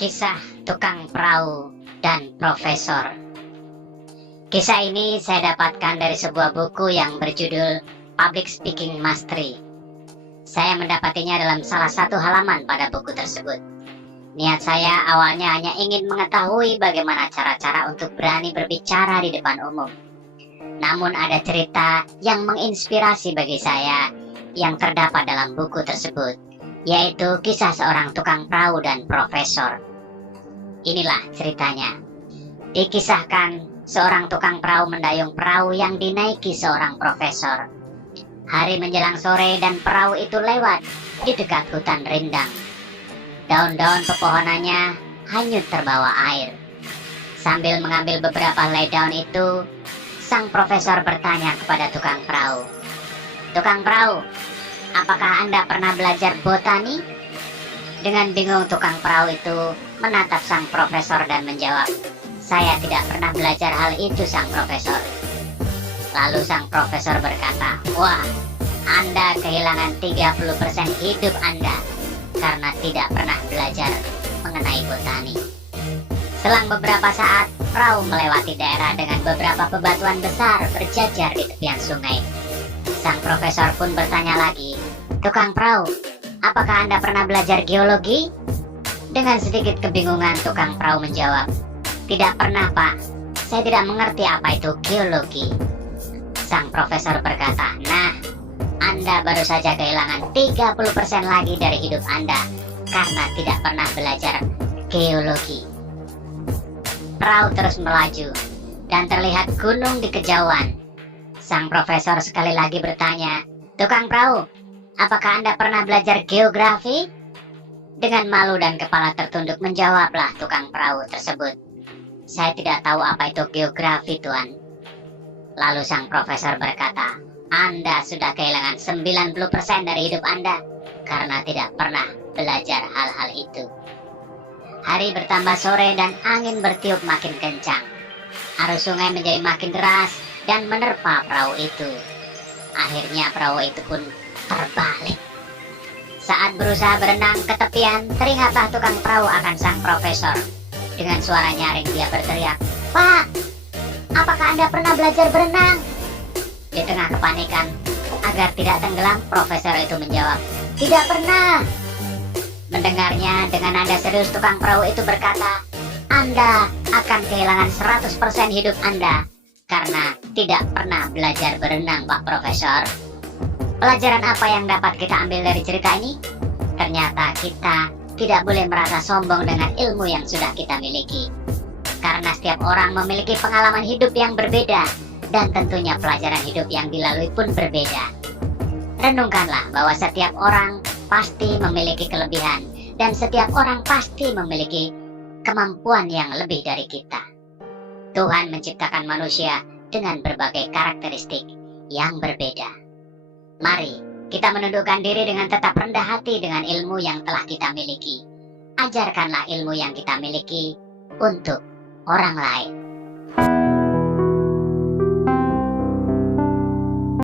Kisah Tukang Perahu dan Profesor. Kisah ini saya dapatkan dari sebuah buku yang berjudul Public Speaking Mastery. Saya mendapatinya dalam salah satu halaman pada buku tersebut. Niat saya awalnya hanya ingin mengetahui bagaimana cara-cara untuk berani berbicara di depan umum. Namun ada cerita yang menginspirasi bagi saya yang terdapat dalam buku tersebut, yaitu kisah seorang tukang perahu dan profesor. Inilah ceritanya. Dikisahkan seorang tukang perahu mendayung perahu yang dinaiki seorang profesor. Hari menjelang sore dan perahu itu lewat di dekat hutan rindang. Daun-daun pepohonannya hanyut terbawa air. Sambil mengambil beberapa helai daun itu, sang profesor bertanya kepada tukang perahu, "Tukang perahu, apakah Anda pernah belajar botani?" Dengan bingung tukang perahu itu menatap sang profesor dan menjawab, "Saya tidak pernah belajar hal itu, sang profesor." Lalu sang profesor berkata, "Wah, Anda kehilangan 30% hidup Anda karena tidak pernah belajar mengenai botani." Selang beberapa saat, perahu melewati daerah dengan beberapa bebatuan besar berjajar di tepian sungai. Sang profesor pun bertanya lagi, "Tukang perahu, apakah Anda pernah belajar geologi?" Dengan sedikit kebingungan, tukang perahu menjawab, "Tidak pernah, Pak. Saya tidak mengerti apa itu geologi." Sang profesor berkata, "Nah, Anda baru saja kehilangan 30% lagi dari hidup Anda karena tidak pernah belajar geologi." Perahu terus melaju dan terlihat gunung di kejauhan. Sang profesor sekali lagi bertanya, "Tukang perahu, apakah Anda pernah belajar geografi?" Dengan malu dan kepala tertunduk menjawablah tukang perahu tersebut, "Saya tidak tahu apa itu geografi, Tuan." Lalu sang profesor berkata, "Anda sudah kehilangan 90% dari hidup Anda karena tidak pernah belajar hal-hal itu." Hari bertambah sore dan angin bertiup makin kencang. Arus sungai menjadi makin deras dan menerpa perahu itu. Akhirnya perahu itu pun terbalik. Saat berusaha berenang ke tepian, teringatlah tukang perahu akan sang profesor. Dengan suara nyaring dia berteriak, "Pak, apakah Anda pernah belajar berenang?" Di tengah kepanikan, agar tidak tenggelam, profesor itu menjawab, "Tidak pernah." Mendengarnya dengan nada serius, tukang perahu itu berkata, "Anda akan kehilangan 100% hidup Anda karena tidak pernah belajar berenang, Pak Profesor." Pelajaran apa yang dapat kita ambil dari cerita ini? Ternyata kita tidak boleh merasa sombong dengan ilmu yang sudah kita miliki. Karena setiap orang memiliki pengalaman hidup yang berbeda, dan tentunya pelajaran hidup yang dilalui pun berbeda. Renungkanlah bahwa setiap orang pasti memiliki kelebihan, dan setiap orang pasti memiliki kemampuan yang lebih dari kita. Tuhan menciptakan manusia dengan berbagai karakteristik yang berbeda. Mari kita menundukkan diri dengan tetap rendah hati dengan ilmu yang telah kita miliki. Ajarkanlah ilmu yang kita miliki untuk orang lain.